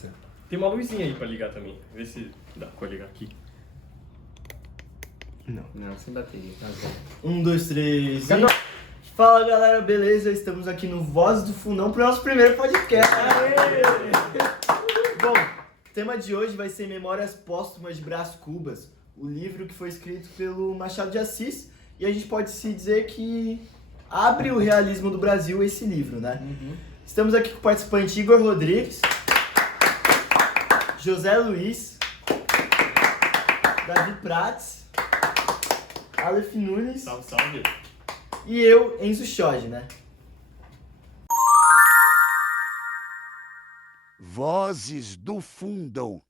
força. Tem uma luzinha aí pra ligar também. Vê se dá pra ligar aqui. Não. Não, sem bateria. Tá bom. 1, 2, 3 e... Fala galera, beleza? Estamos aqui no Voz do Fundão pro nosso primeiro podcast. Bom, o tema de hoje vai ser Memórias Póstumas de Brás Cubas, o livro que foi escrito pelo Machado de Assis, e a gente pode se dizer que abre o realismo do Brasil esse livro, né? Estamos aqui com o participante Igor Rodrigues, José Luiz, Davi Prates, Aleph Nunes. Salve, salve. E eu, Enzo Schod, né? Vozes do Fundão.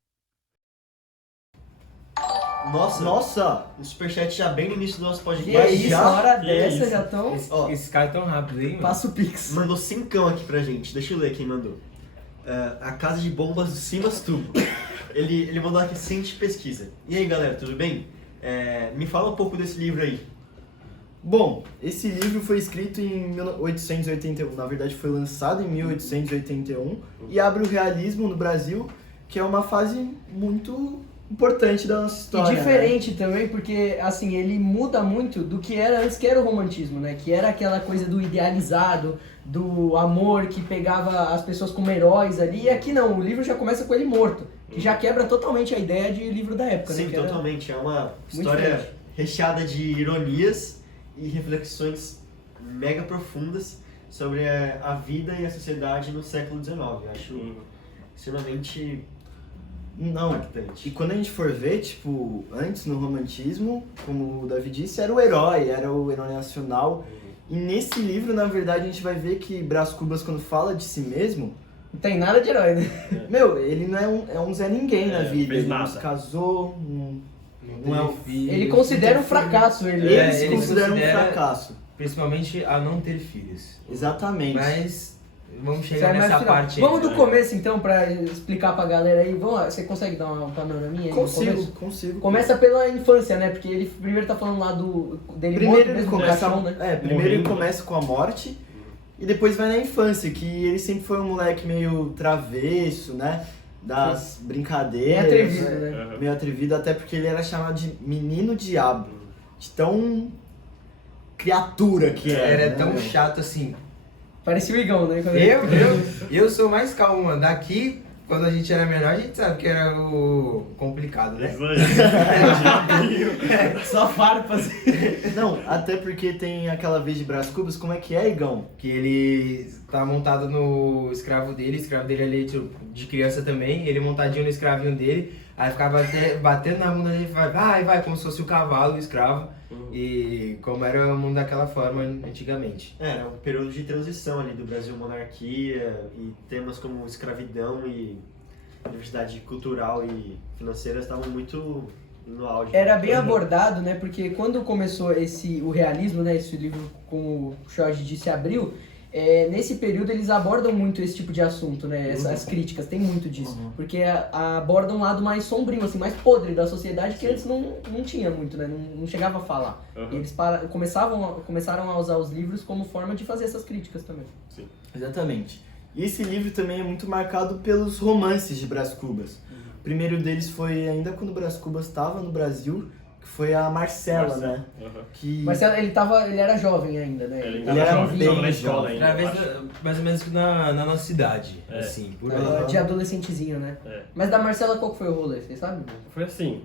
Nossa! O superchat já bem no início do nosso podcast. E aí, já na hora Que dessa isso? já estão. Ó, Esse cara é tão rápido aí, mano. Passa o Pix. mandou 5 aqui pra gente. Deixa eu ler quem mandou. A Casa de Bombas do Simas Tubo. Ele mandou aqui ciente pesquisa. E aí, galera, tudo bem? Me fala um pouco desse livro aí. Bom, esse livro foi escrito em 1881, na verdade foi lançado em 1881 e abre o realismo no Brasil, que é uma fase muito importante da nossa história. E diferente também, porque assim, ele muda muito do que era antes, que era o romantismo, né? Que era aquela coisa do idealizado, do amor que pegava as pessoas como heróis ali. E aqui não, o livro já começa com ele morto, que já quebra totalmente a ideia de livro da época, Sim, né? Que era totalmente. É uma muito história diferente. recheada de ironias e reflexões mega profundas sobre a vida e a sociedade no século XIX. Eu acho extremamente impactante. E quando a gente for ver, tipo, antes no romantismo, como o Davi disse, era o herói nacional. E nesse livro, na verdade, a gente vai ver que Brás Cubas, quando fala de si mesmo, Não tem nada de herói, né? meu, ele não é um Zé Ninguém na vida. fez Ele não nada. se casou, não é um filho. Ele considera um fracasso, ele. Ele se ele considera um considera- fracasso. Principalmente a não ter filhos. Exatamente. Mas vamos Isso chegar é mais nessa final. parte aí. Vamos do né? começo então, pra explicar pra galera aí. Vamos lá, você consegue dar uma panoraminha aí no começo? Consigo. Começa pela infância, né? Porque ele primeiro tá falando lá dele Primeiro morto ele mesmo no começa, caixão, né? primeiro ele Morrendo. começa com a morte e depois vai na infância, que ele sempre foi um moleque meio travesso, né? Das brincadeiras. Bem atrevido, né? Aham. Meio atrevido, até porque ele era chamado de menino diabo. De tão criatura que era. Era né, tão meu? chato assim. Parecia o Igão, né? Quando Eu sou mais calmo, mano. Daqui, quando a gente era menor, a gente sabe que era o complicado, né? Isso aí. Só farpas. Não, até porque tem aquela vez de Brás Cubas, como é que é, Igão? Que ele tá montado no escravo dele ali tipo, de criança também, ele montadinho no escravinho dele, aí ficava até batendo na bunda dele, vai, como se fosse o cavalo, o escravo, e como era o mundo daquela forma antigamente. Era um período de transição ali do Brasil monarquia e temas como escravidão e diversidade cultural e financeira estavam muito no auge. Era bem abordado, né? Porque quando começou o realismo, né? Esse livro, como o Jorge disse, abriu. Nesse período eles abordam muito esse tipo de assunto, né? Essas críticas, tem muito disso. Porque abordam um lado mais sombrio, assim, mais podre da sociedade que antes não tinha muito, né? Não chegava a falar. Uhum. E eles começaram a usar os livros como forma de fazer essas críticas também. Exatamente. E esse livro também é muito marcado pelos romances de Brás Cubas. O primeiro deles foi ainda quando Brás Cubas estava no Brasil, que foi a Marcela, né? Aham. Que... Mas ele era jovem ainda, né? Ele Ele era jovem, tava bem na escola jovem. ainda. Era eu acho. mais ou menos na nossa cidade, É. assim, por Aham. De adolescentezinho, né? É. Mas da Marcela, qual que foi o rolê? Vocês sabem? Foi assim,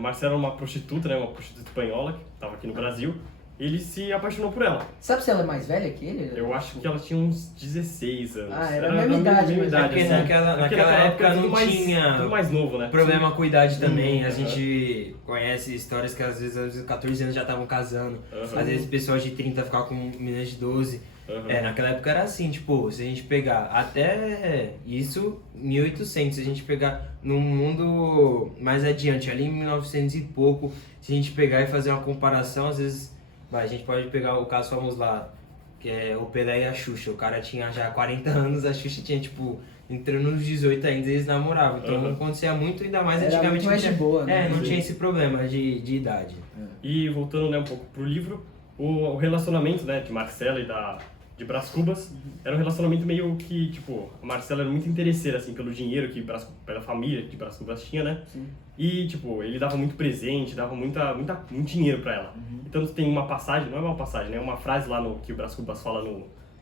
Marcela era uma prostituta, né? Uma prostituta espanhola que tava aqui no Brasil. Ele se apaixonou por ela. Sabe se ela é mais velha que ele? Eu acho que ela tinha uns 16 anos. Ah, era a mesma idade, mas É porque assim. naquela época tudo não mais, tinha tudo mais novo, né? problema com idade também. A Aham. gente conhece histórias que às vezes 14 anos já estavam casando. Aham. Às vezes pessoas de 30 ficavam com meninas de 12. Aham. Naquela época era assim, tipo, se a gente pegar até isso, 1800, se a gente pegar num mundo mais adiante, ali em 1900 e pouco, se a gente pegar e fazer uma comparação, às vezes, a gente pode pegar o caso famoso lá, que é o Pelé e a Xuxa. O cara tinha já 40 anos, a Xuxa tinha, tipo, entrando nos 18 ainda, eles namoravam. Então Uhum. acontecia muito, ainda mais Era antigamente. muito mais não tinha, de boa, né? não Sim. tinha esse problema de idade. E voltando, né, um pouco pro livro, o relacionamento, né, de Marcela e de Brás Cubas. Era um relacionamento meio que, tipo, a Marcela era muito interesseira, assim, pelo dinheiro que pela família de Brás Cubas tinha, né? Sim. E, tipo, ele dava muito presente, dava muito dinheiro pra ela. Então tem uma passagem, não é uma passagem, né? É uma frase lá que o Brás Cubas fala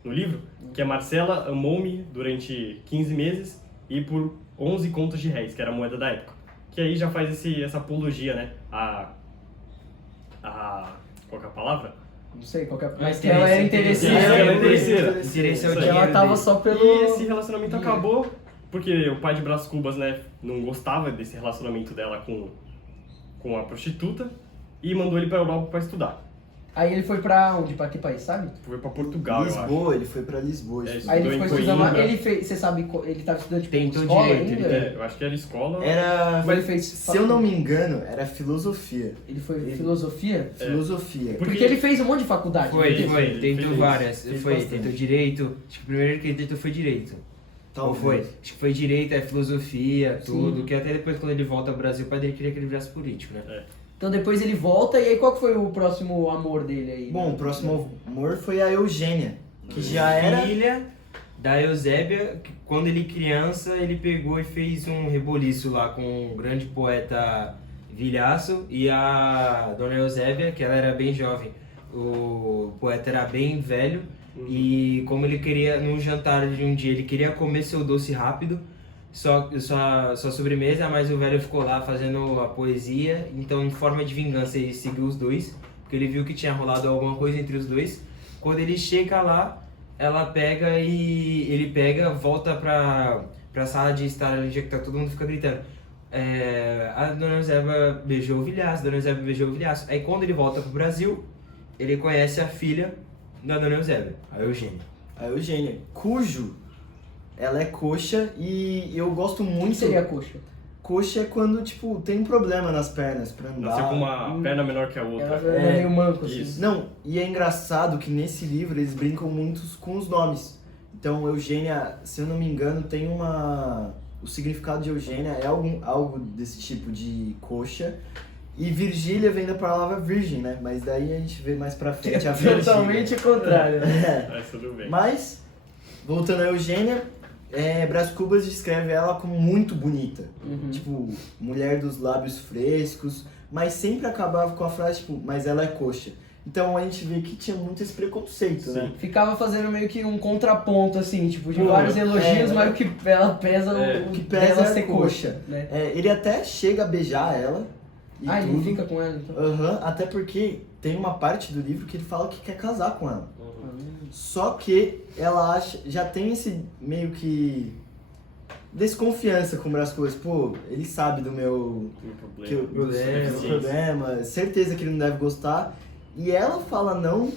no livro, que é Marcela amou-me durante 15 meses e por 11 contos de réis, que era a moeda da época. Que aí já faz essa apologia, né? Qual que é a palavra? Não sei qual que é. Mas Mas que ela era interesseira. Ela era interesseira. Interesse é o Isso aí. dinheiro Ela tava dele. só pelo. E esse relacionamento acabou porque o pai de Brás Cubas, né, não gostava desse relacionamento dela com a prostituta e mandou ele pra Europa pra estudar. Aí ele foi pra onde? Pra que país, sabe? Foi pra Portugal, eu acho. Lisboa, ele foi pra Lisboa. É isso. Aí ele Estudou ficou em estudando lá. Coimbra. Ele fez. Você sabe, ele tava estudando tipo Tentou escola direito, ainda? É, eu acho que era escola. Era, Ou ele fez. se eu não me engano, era filosofia. Ele foi filosofia? Filosofia. Porque ele fez um monte de faculdade. Foi, não teve? foi, Ele tentou fez várias. fez Foi, bastante. tentou direito. Acho que o primeiro que ele tentou foi direito. Ou foi? Acho que foi direito, filosofia, tudo. Que até depois, quando ele volta ao Brasil, o pai dele queria que ele virasse político, né? Então depois ele volta, e aí qual que foi o próximo amor dele aí? Bom, o próximo amor foi a Eugênia, que já era... Filha da Eusébia, que quando ele criança, ele pegou e fez um reboliço lá com o grande poeta Vilhaço e a dona Eusébia, que ela era bem jovem. O poeta era bem velho e como ele queria, num jantar de um dia, ele queria comer seu doce rápido, só sobremesa, mas o velho ficou lá fazendo a poesia, então em forma de vingança ele seguiu os dois, porque ele viu que tinha rolado alguma coisa entre os dois. Quando ele chega lá, ela pega e ele volta pra sala de estar onde é que tá todo mundo fica gritando. A dona Eusébia beijou o Vilhaço, Aí quando ele volta pro Brasil, ele conhece a filha da dona Eusébia, a Eugênia. A Eugênia, cujo ela é coxa e eu gosto O que muito... seria a coxa? Coxa é quando, tipo, tem um problema nas pernas pra andar. Nasceu com uma perna menor que a outra. Ela é meio manco, assim. Isso. Não, e é engraçado que nesse livro eles brincam muito com os nomes. Então, Eugênia, se eu não me engano, tem uma... O significado de Eugênia é algo desse tipo de coxa. E Virgília vem da palavra virgem, né? Mas daí a gente vê mais pra frente a Virgília. Totalmente o contrário. É. Mas tudo bem. Mas, voltando a Eugênia, Brás Cubas descreve ela como muito bonita. Uhum. Tipo, mulher dos lábios frescos, mas sempre acabava com a frase, tipo, mas ela é coxa. Então a gente vê que tinha muito esse preconceito, né? Ficava fazendo meio que um contraponto, assim, tipo, de Pô, vários elogios, é. mas o que ela pesa, O que dela pesa é ser a coxa. né? Ele até chega a beijar ela e Ah, tudo. ele fica com ela, então. Aham, até porque tem uma parte do livro que ele fala que quer casar com ela. Uhum. Só que ela acha, já tem esse meio que desconfiança com o Brás Cubas. Pô, ele sabe do meu Tem que eu, problema. do problema, certeza que ele não deve gostar. E ela fala não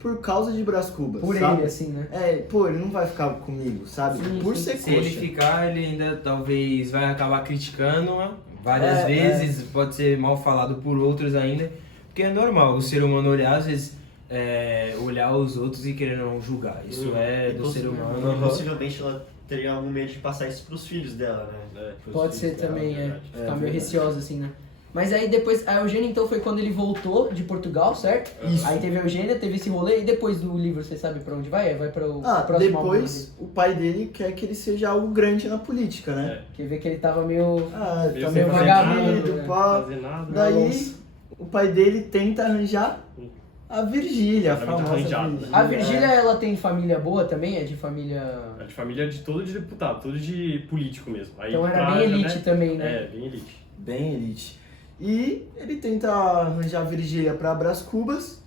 por causa de Brás Cubas, Por sabe? ele, assim, né? Pô, ele não vai ficar comigo, sabe? Sim, por sim. ser Se ele coxa. ficar, ele ainda talvez vai acabar criticando-a várias É, vezes, pode ser mal falado por outros ainda, porque é normal o ser humano olhar, às vezes, olhar os outros e querer não julgar. Isso é do ser humano. Possivelmente ela teria algum medo de passar isso pros filhos dela, né? Pros Pode ser filhos dela. também, verdade. ficar meio verdade. receosa, assim, né? Mas aí depois, a Eugênia então foi quando ele voltou de Portugal, certo? Isso. Aí teve a Eugênia, teve esse rolê, e depois do livro, você sabe pra onde vai? Vai para o próximo álbum depois o pai dele quer que ele seja algo grande na política, né? dele. Quer ver que ele tava meio... Ah, Meio tá sem meio fazer vagabundo, nada, pá. Fazer nada. Daí Nossa. o pai dele tenta arranjar a Virgília, a Casamento famosa arranjado, né? Virgília. A Virgília, ela tem família boa também? É de família... É de família de todo de deputado, todo de político mesmo. Aí, Então era pra- bem elite também, né? É, bem elite. Bem elite. E ele tenta arranjar a Virgília pra Brás Cubas,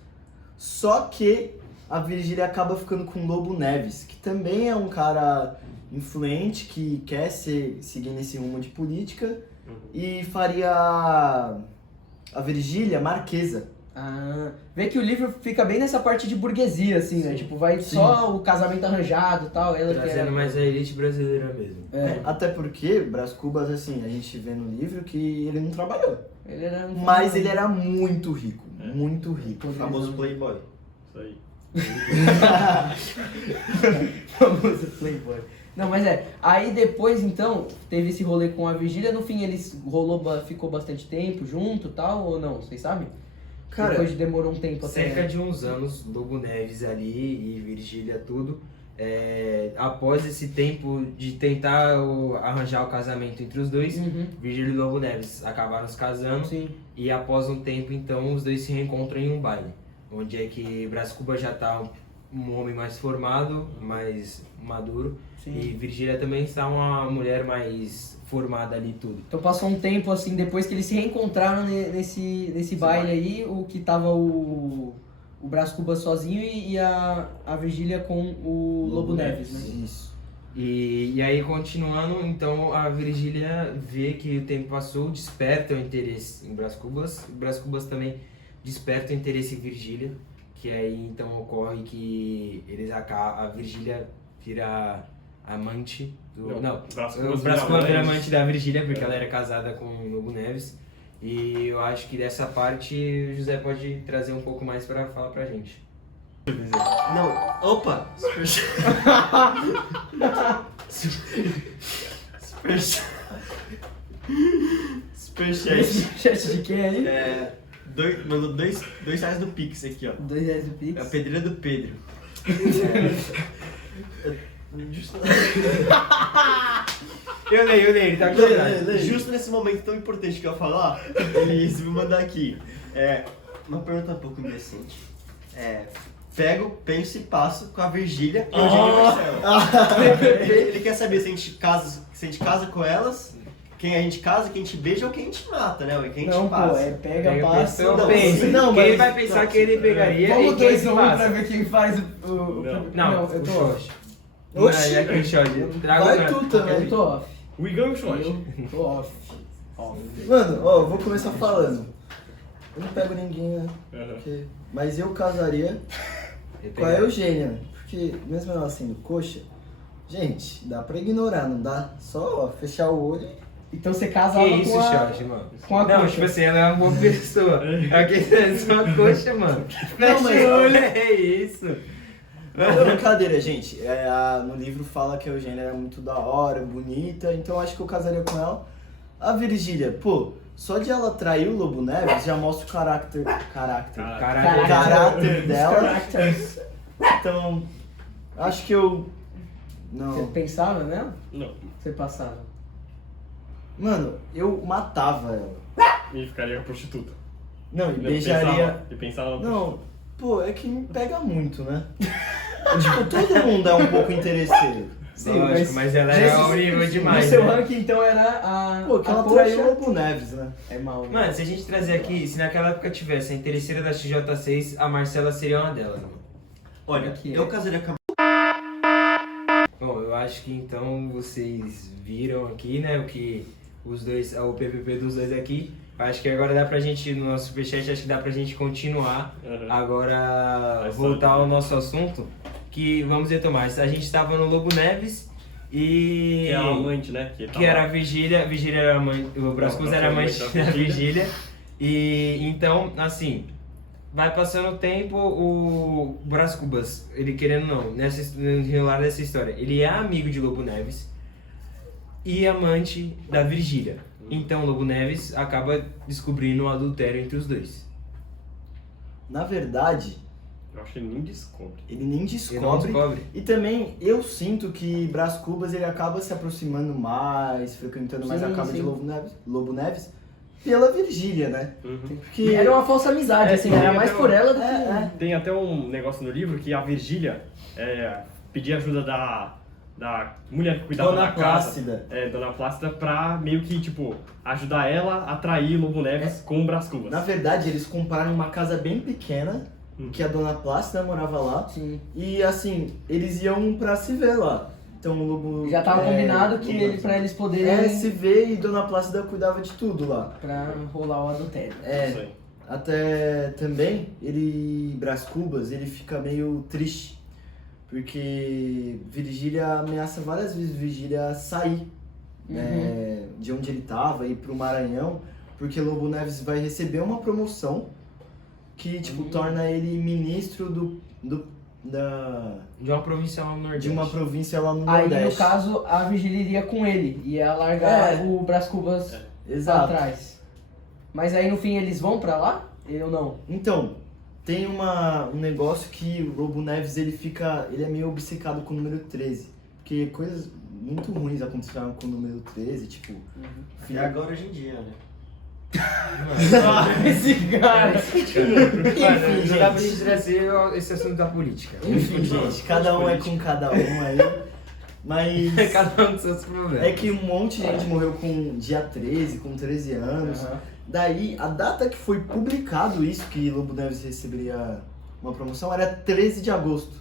só que a Virgília acaba ficando com o Lobo Neves, que também é um cara influente, que quer seguir nesse rumo de política, e faria a Virgília marquesa. Ah, vê que o livro fica bem nessa parte de burguesia, assim, né? Tipo, vai só o casamento arranjado e tal, ela que era... Trazendo mais a elite brasileira mesmo. Até porque Brás Cubas, assim, a gente vê no livro que ele não trabalhou. Ele era um Mas ele era muito rico, muito rico. O famoso playboy. Isso aí. famoso playboy. Não, mas aí depois, então, teve esse rolê com a Virgília, no fim eles ficou bastante tempo junto e tal, ou não? Vocês sabem? Cara, Depois demorou um tempo até. Cerca de uns anos, Lobo Neves ali e Virgília tudo. Após esse tempo de tentar arranjar o casamento entre os dois, Uhum. Virgília e Lobo Neves acabaram se casando. Sim. E após um tempo, então, os dois se reencontram em um baile. Onde é que Brás Cubas já tá um homem mais formado, mais maduro. Sim. E Virgília também está uma mulher mais formada ali e tudo. Então passou um tempo assim, depois que eles se reencontraram nesse baile aí, o que tava o Brás Cubas sozinho e a Virgília com o Lobo Neves, né? Isso. E aí, continuando, então, a Virgília vê que o tempo passou, desperta o interesse em Brás Cubas. Brás Cubas também desperta o interesse em Virgília, que aí, então, ocorre que a Virgília vira amante do... Não, o Brás Cubas vira amante da Virgília, porque ela era casada com o Lobo Neves. E eu acho que dessa parte o José pode trazer um pouco mais pra falar pra gente. Não, opa! Superchat. Chat de quem aí? Mandou dois reais do Pix aqui, ó. R$2 do Pix. É a pedreira do Pedro. Eu leio, ele tá aqui. Justo nesse momento tão importante que eu ia falar, ele me mandar aqui. Uma pergunta um pouco indecente. Pego, penso e passo com a Virgília e Eugênio e Marcela. Ele quer saber se a gente casa com elas, quem a gente casa, quem a gente beija ou quem a gente mata, né? Quem a gente Não, passa. pô, pega, passa. Então Não, pensa. não, Quem mas- vai pensar que ele pegaria Vamos e quem 2 que a 1 passa? pra ver quem faz o... Não, eu o tô Xoxi. Oxi. É o Xoxi. Traga Vai uma- tu também. Eu tô off. O Igão e o Shot. Eu tô off. Mano, ó, vou começar falando. Eu não pego ninguém, né? Aham. Porque... Mas eu casaria Eu com a pegaria. Eugênia. Porque mesmo ela sendo coxa, gente, dá pra ignorar, não dá? Só ó, fechar o olho. Então você casa Que ela isso, com a... Xoxi, mano? com a Não, coxa. tipo assim, ela é uma boa pessoa. Aqui é só uma coxa, mano. Fecha mas- o olho, é isso. Não, brincadeira, gente. No livro fala que a Eugênia era muito da hora, bonita, então acho que eu casaria com ela. A Virgília, pô, só de ela trair o Lobo Neves já mostra o caráter Caralho. dela. Characters. Então, acho que eu... Você Não. pensava nela? Não. Você passava? Mano, eu matava ela. E ficaria com a prostituta. Não, e Não, beijaria... pensava na Não, pô, é que me pega muito, né? Tipo, todo mundo é um pouco interesseiro. Sim, Lógico, mas ela é horrível demais, No seu né? ranking, então, era a... Pô, que a ela coxa. traiu o Lobo Neves, né? É mal, né? Mano, se a gente trazer aqui, se naquela época tivesse a interesseira da XJ6, a Marcela seria uma delas, mano. Olha, Aqui, eu casaria com a Bom, eu acho que então vocês viram aqui, né, o que os dois, o PVP dos dois aqui. Acho que agora dá pra gente, no nosso superchat, acho que dá pra gente continuar. Uhum. Agora, Vai voltar só. ao nosso assunto, que, vamos retomar, a gente tava no Lobo Neves e... Que é a amante, né? Que era a Vigília era amante, o Brás Cubas era amante da Vigília. E então, assim, vai passando o tempo, o Brás Cubas, ele querendo ou não, no enrolar dessa história, ele é amigo de Lobo Neves e amante da Virgília. Então, Lobo Neves acaba descobrindo o adultério entre os dois. Na verdade, Eu acho que ele nem descobre. ele nem Ele não descobre. descobre. E também eu sinto que Brás Cubas ele acaba se aproximando mais, frequentando mais Sim, a casa sim. de Lobo Neves pela Virgília, né? Uhum. Porque Era uma falsa amizade, assim, sim, era eu mais tava- por ela do que... Tem até um negócio no livro que a Virgília pedia ajuda da mulher que cuidava Dona da casa. Plácida. Dona Plácida, pra meio que, tipo, ajudar ela a atrair Lobo Neves com o Brás Cubas. Na verdade, eles compraram uma casa bem pequena, que a Dona Plácida morava lá. Sim. E assim, eles iam pra se ver lá. Então o Lobo... Já tava combinado que pra eles poderem... se ver e Dona Plácida cuidava de tudo lá. Pra rolar o adultério. Isso aí. Até também, Brás Cubas, ele fica meio triste. Porque Virgília ameaça várias vezes Virgília a sair de onde ele tava, ir pro Maranhão. Porque Lobo Neves vai receber uma promoção que, tipo, torna ele ministro De uma província lá no Nordeste. de uma província lá no Aí, Nordeste. no caso, a Vigília iria com ele. Ia largar É. o Brás Cubas Exato. atrás. Mas aí, no fim, eles vão pra lá? Eu não. Então, tem um negócio que o Lobo Neves ele é meio obcecado com o número 13. Porque coisas muito ruins aconteceram com o número 13, tipo. E agora hoje em dia, né? Esse cara. Mano, não dá pra gente. gente trazer esse assunto da política. Enfim, gente, cada um é com cada um aí. Mas Cada um com seus problemas. é que um monte de gente morreu com dia 13, com 13 anos. Aham. Daí, a data que foi publicado isso, que Lobo Neves receberia uma promoção, era 13 de agosto.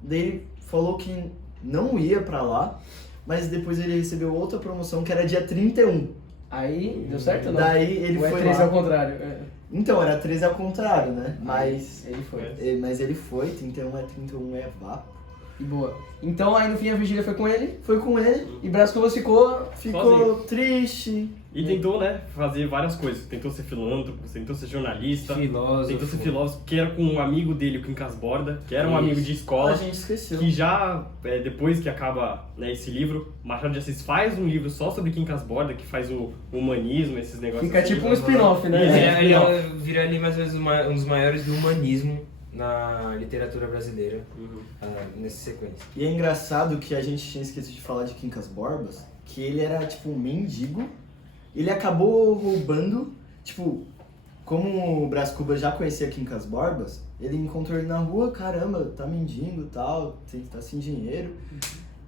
Daí ele falou que não ia pra lá, mas depois ele recebeu outra promoção que era dia 31. Aí, deu certo ou não? Daí ele Ou é foi 13 lá. ao contrário? Então, era 13 ao contrário, né? Mas Ele foi. ele foi, 31 é 31 é vapo. E boa. Então aí no fim a Virgília foi com ele Foi com ele, e Brás Cubas ficou. ficou Sozinho. triste. E tentou, né, fazer várias coisas. Tentou ser filântropo, tentou ser jornalista, tentou ser Filósofo. filósofo, que era com um amigo dele, o Quincas Borda, que era um Isso. amigo de A escola. gente esqueceu. Que já, depois que acaba, né, esse livro, Machado de Assis faz um livro só sobre Quincas Borda, que faz o humanismo, esses negócios Fica assim. tipo um spin-off, né? Ele vira ali mais ou menos um dos maiores do humanismo na literatura brasileira, Uhum. nessa sequência. E é engraçado que a gente tinha esquecido de falar de Quincas Borbas, que ele era tipo um mendigo. Ele acabou roubando, tipo, como o Brás Cubas já conhecia Quincas Borbas, ele encontrou ele na rua, caramba, tá mendigo e tal, tá sem dinheiro.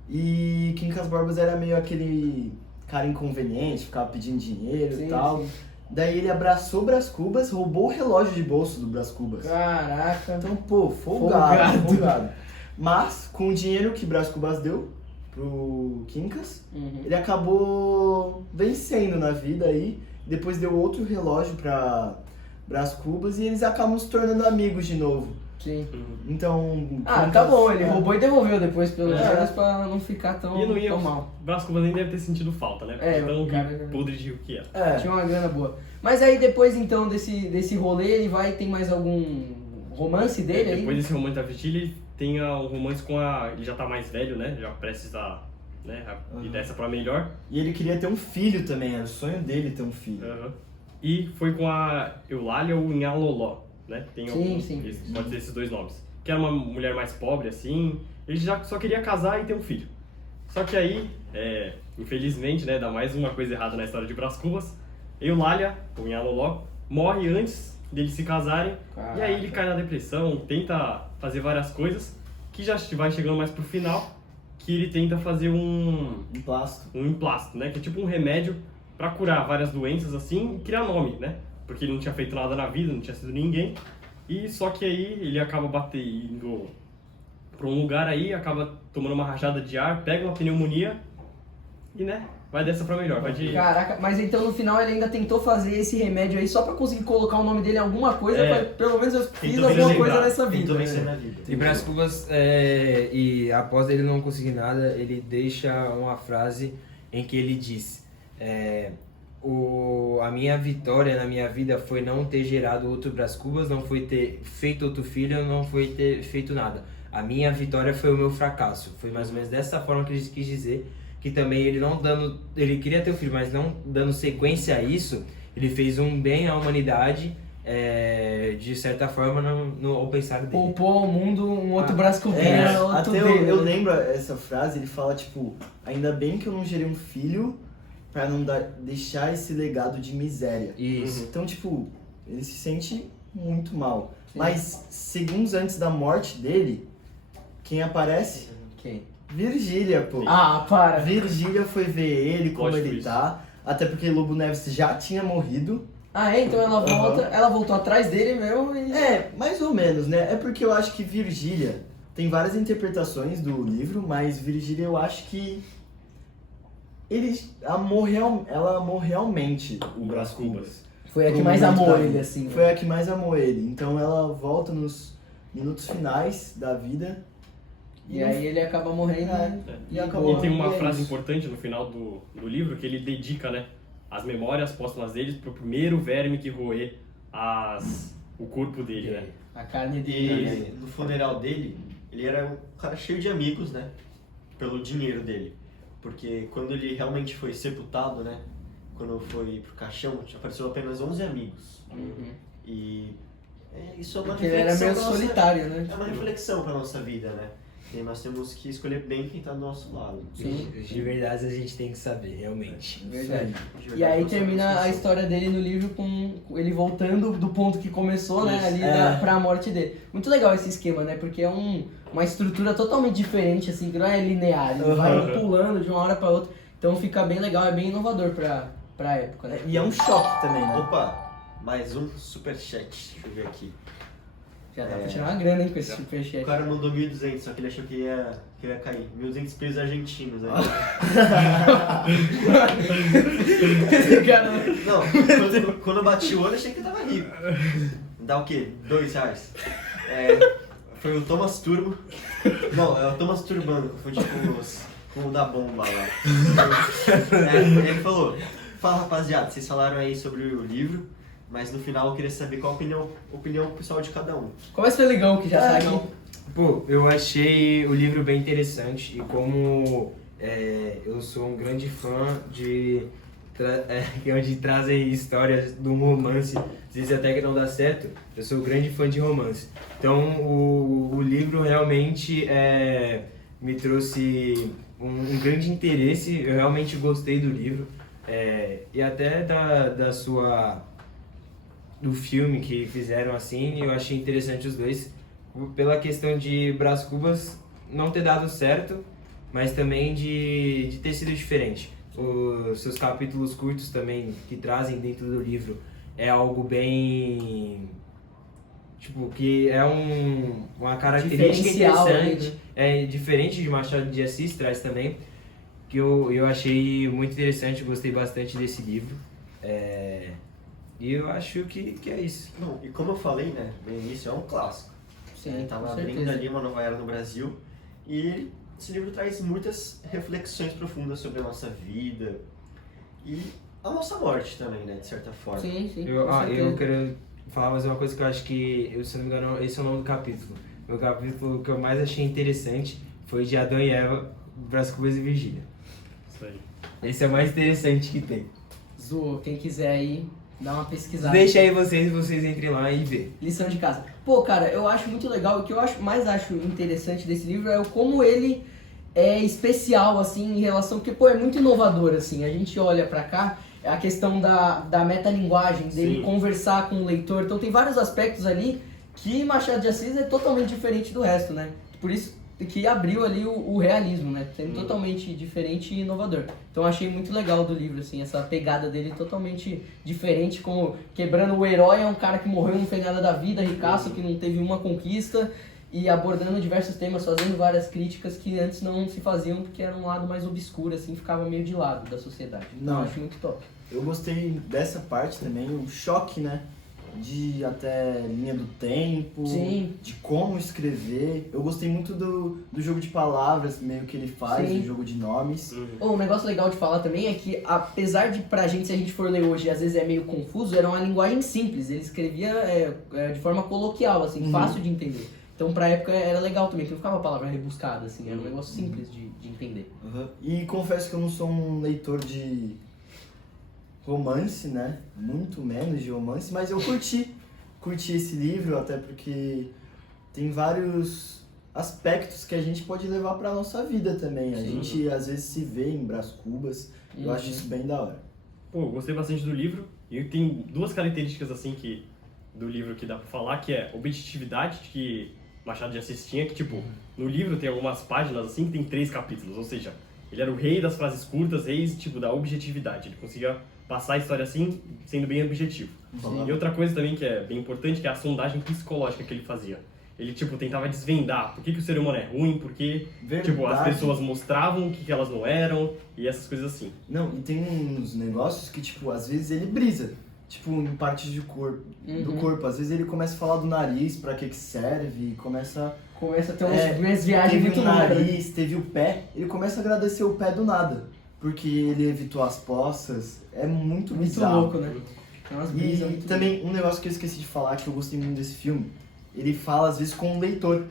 E Quincas Borbas era meio aquele cara inconveniente, ficava pedindo dinheiro Sim, e tal. sim. Daí ele abraçou o Brás Cubas, roubou o relógio de bolso do Brás Cubas. Caraca. Então, pô, folgado. Mas, com o dinheiro que Brás Cubas deu pro Quincas, Uhum. ele acabou vencendo na vida aí. Depois deu outro relógio pra Brás Cubas e eles acabam se tornando amigos de novo. Sim. Então. Ah, Quincas- tá bom, ele roubou e devolveu depois, pelo menos, É. pra não ficar tão, E não ia, tão mal. Brás Cubas nem deve ter sentido falta, né? É, Tão o cara- podre de rico que é. É. Tinha uma grana boa. Mas aí depois então desse rolê, ele vai, tem mais algum romance dele aí? Depois desse romance da Virgília, ele tem um romance com a... Ele já tá mais velho, né? Já prestes a... Né? E dessa pra melhor. E ele queria ter um filho também, era o sonho dele ter um filho. Aham. E foi com a Eulália ou Nhaloló, né? Tem Sim, alguns, sim. pode ser esses dois nomes. Que era uma mulher mais pobre, assim. Ele já só queria casar e ter um filho. Só que aí, infelizmente, né? Dá mais uma coisa errada na história de Brás Cubas. Eulália, ou Nhaloló, morre antes deles se casarem. Caraca. E aí ele cai na depressão, tenta fazer várias coisas. Que já vai chegando mais pro final. Que ele tenta fazer um Emplasto. emplasto, né? Que é tipo um remédio pra curar várias doenças assim e criar nome, né? Porque ele não tinha feito nada na vida, não tinha sido ninguém. E só que aí ele acaba indo pra um lugar aí, acaba tomando uma rajada de ar, pega uma pneumonia e, né, vai dessa pra melhor. Vai de... Caraca, mas então no final ele ainda tentou fazer esse remédio aí só pra conseguir colocar o nome dele em alguma coisa, É. pra, pelo menos eu fiz Tentou alguma vencer, coisa cara. nessa vida. Tentou né? vencer na vida. E Brás Cubas, e após ele não conseguir nada, ele deixa uma frase em que ele diz: a minha vitória na minha vida foi não ter gerado outro Brás Cubas, não foi ter feito outro filho, não foi ter feito nada. A minha vitória foi o meu fracasso. Foi mais ou menos dessa forma que ele quis dizer, que também ele queria ter um filho, mas não dando sequência a isso, ele fez um bem à humanidade, de certa forma, ao pensar dele. Poupou ao mundo um outro Brás Cubas. outro até dele, eu né? lembro essa frase, ele fala tipo, ainda bem que eu não gerei um filho pra não deixar esse legado de miséria. Isso. Então, tipo, ele se sente muito mal. Sim. Mas segundos antes da morte dele, quem aparece? Quem? Virgília, pô. Ah, para. Virgília foi ver ele, como Plot ele twist. tá. Até porque Lobo Neves já tinha morrido. Ah, é? Então ela voltou atrás dele mesmo e... Mais ou menos, né? É porque eu acho que Virgília tem várias interpretações do livro, mas Virgília eu acho que ela amou realmente o Brás Cubas. Foi a que Pro mais momento amou da ele, vida. assim. Foi a que mais amou ele. Então ela volta nos minutos finais da vida. E aí ele acaba morrendo. E E acabou. E tem uma E é frase isso. importante no final do livro que ele dedica, né, as memórias póstumas deles pro primeiro verme que roer o corpo dele, né? A carne dele. E no funeral dele, ele era um cara cheio de amigos, né? Pelo dinheiro dele. Porque quando ele realmente foi sepultado, né? Quando foi pro caixão, apareceu apenas 11 amigos. Uhum. E isso é uma Porque ele era reflexão meio pra nossa- solitário, né? É uma reflexão para nossa vida, né? E nós temos que escolher bem quem está do nosso lado. Sim. De verdade a gente tem que saber, realmente. Verdade. De verdade, E aí nós termina somos a história dele no livro com ele voltando do ponto que começou, né, Isso. ali pra morte dele. Muito legal esse esquema, né, porque é uma estrutura totalmente diferente, assim, que não é linear, ele vai pulando de uma hora pra outra, então fica bem legal, é bem inovador pra época, né. E é um choque também, né? Opa, mais um superchat. Deixa eu ver aqui. Já dá pra tirar uma grana, hein, com esse O superchat. cara mandou 1.200, só que ele achou que ia cair. 1.200 pesos argentinos. Aí. Esse cara... Não, quando eu bati o olho, achei que eu tava rico. Dá o quê? R$2. Foi o Thomas Turbo. Não, é o Thomas Turbano, foi tipo com o da bomba lá. Ele falou, fala rapaziada, vocês falaram aí sobre o livro, mas no final eu queria saber qual a opinião pessoal de cada um. Começa o Feligão, que já tá aqui. Pô, eu achei o livro bem interessante e como eu sou um grande fã de onde trazem histórias de um romance, às vezes até que não dá certo, eu sou um grande fã de romance. Então o livro realmente me trouxe um grande interesse, eu realmente gostei do livro e até do filme que fizeram assim, eu achei interessante os dois, pela questão de Brás Cubas não ter dado certo, mas também de ter sido diferente. Os seus capítulos curtos também, que trazem dentro do livro, é algo bem... Tipo, que é uma característica Diferencial, interessante, né? é diferente de Machado de Assis, traz também, que eu achei muito interessante, gostei bastante desse livro. E eu acho que é isso. Bom, e como eu falei, né, no início, é um clássico. Sim, Ele tava com abrindo certeza. ali uma nova era no Brasil e esse livro traz muitas reflexões profundas sobre a nossa vida e a nossa morte também, né, de certa forma. Sim, sim, Eu com certeza. quero falar mais uma coisa que eu acho que, se não me engano, esse é o nome do capítulo. O capítulo que eu mais achei interessante foi de Adão e Eva, Brás Cubas e Virgília. Isso aí. Esse é o mais interessante que tem. Zoou, quem quiser aí, dá uma pesquisada. Deixa aí vocês entrem lá e vê. Lição de casa. Pô, cara, eu acho muito legal, o que eu mais acho interessante desse livro é o como ele é especial, assim, em relação, porque, pô, é muito inovador, assim, a gente olha pra cá, a questão da metalinguagem, dele Sim. conversar com o leitor, então tem vários aspectos ali que Machado de Assis é totalmente diferente do resto, né? Por isso que abriu ali o realismo, né? Sendo totalmente diferente e inovador. Então eu achei muito legal do livro, assim, essa pegada dele totalmente diferente, como quebrando o herói é um cara que morreu, não fez nada da vida, ricaço, que não teve uma conquista, e abordando diversos temas, fazendo várias críticas que antes não se faziam, porque era um lado mais obscuro, assim, ficava meio de lado da sociedade. Então Não. eu acho muito top. Eu gostei dessa parte também, o choque, né? De até linha do tempo, Sim. de como escrever. Eu gostei muito do jogo de palavras, meio que ele faz, Sim. do jogo de nomes. Um negócio legal de falar também é que, apesar de pra gente, se a gente for ler hoje, às vezes é meio confuso, era uma linguagem simples, ele escrevia de forma coloquial, assim, fácil de entender. Então pra época era legal também, que não ficava a palavra rebuscada, assim, era um negócio simples de entender. E confesso que eu não sou um leitor de romance, né? Muito menos de romance, mas eu curti esse livro, até porque tem vários aspectos que a gente pode levar pra nossa vida também. A gente às vezes se vê em Brás Cubas, eu acho isso bem da hora. Pô, eu gostei bastante do livro e tem duas características assim do livro que dá pra falar, que é objetividade, que Machado de Assis tinha, que tipo, no livro tem algumas páginas assim que tem 3 capítulos, ou seja, ele era o rei das frases curtas, rei tipo da objetividade, ele conseguia passar a história assim, sendo bem objetivo. Sim. E outra coisa também que é bem importante, que é a sondagem psicológica que ele fazia. Ele, tipo, tentava desvendar por que o ser humano é ruim, porque, tipo, as Verdade. pessoas mostravam o que elas não eram, e essas coisas assim. Não, e tem uns negócios que, tipo, às vezes ele brisa. Tipo, em partes do corpo. Às vezes ele começa a falar do nariz, pra que serve, começa... Começa a ter umas viagens teve muito o loucas, né? nariz, teve o pé. Ele começa a agradecer o pé do nada. Porque ele evitou as poças. É muito Muito bizarro. louco, né? Tem umas brisas E muito também, um negócio que eu esqueci de falar, que eu gostei muito desse filme, ele fala, às vezes, com o leitor.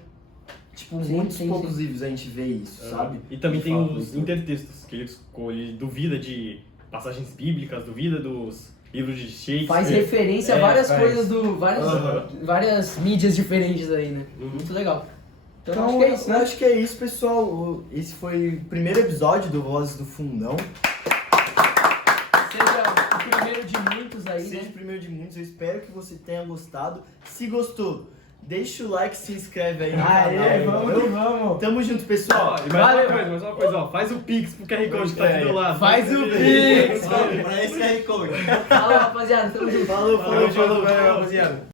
Tipo, Sim, muitos sim, poucos sim. livros a gente vê isso, sabe? E também Ele tem fala com o os leitor. intertextos, que ele duvida de passagens bíblicas, duvida livro de Shakespeare. Faz referência a várias faz. coisas várias mídias diferentes aí, né? Muito legal. Então, acho que é isso, eu né? acho que é isso, pessoal. Esse foi o primeiro episódio do Vozes do Fundão. Seja o primeiro de muitos aí, Seja né? o primeiro de muitos, eu espero que você tenha gostado. Se gostou, deixa o like, se inscreve aí no Aê, canal. vamos que vamos! Tamo junto, pessoal. Ó, e mais uma coisa, ó. Faz o Pix pro QR Code que tá aqui do lado. Faz o Pix! Pra esse QR Code. Fala, rapaziada, tamo junto. Falou, Valeu, rapaziada.